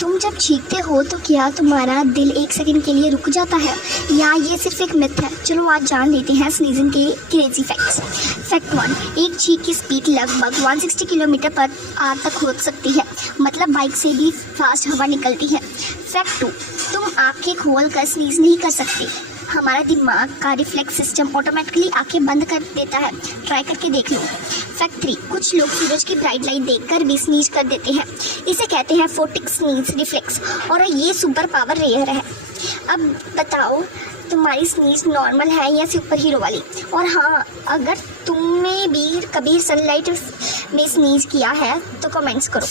तुम जब चीखते हो तो क्या तुम्हारा दिल एक सेकंड के लिए रुक जाता है या ये सिर्फ एक मिथ है? चलो आज जान लेते हैं स्नीजिंग के क्रेजी फैक्ट्स। फैक्ट 1, एक चीख की स्पीड लगभग 160 किलोमीटर पर आवर तक हो सकती है, मतलब बाइक से भी फास्ट हवा निकलती है। फैक्ट 2, तुम आंखें खोल कर स्नीज नहीं कर सकते, हमारा दिमाग का रिफ्लेक्स सिस्टम ऑटोमेटिकली आंखें बंद कर देता है, ट्राई करके देख लो। फैक्ट 3, कुछ लोग सूरज की ब्राइट लाइट देखकर भी स्नीज कर देते हैं, इसे कहते हैं फोटिक स्नीज रिफ्लेक्स और ये सुपर पावर रेयर है। अब बताओ तुम्हारी स्नीज नॉर्मल है या सुपर हीरो वाली? और हाँ, अगर तुमने भी कभी सनलाइट में स्नीज किया है तो कमेंट्स करो।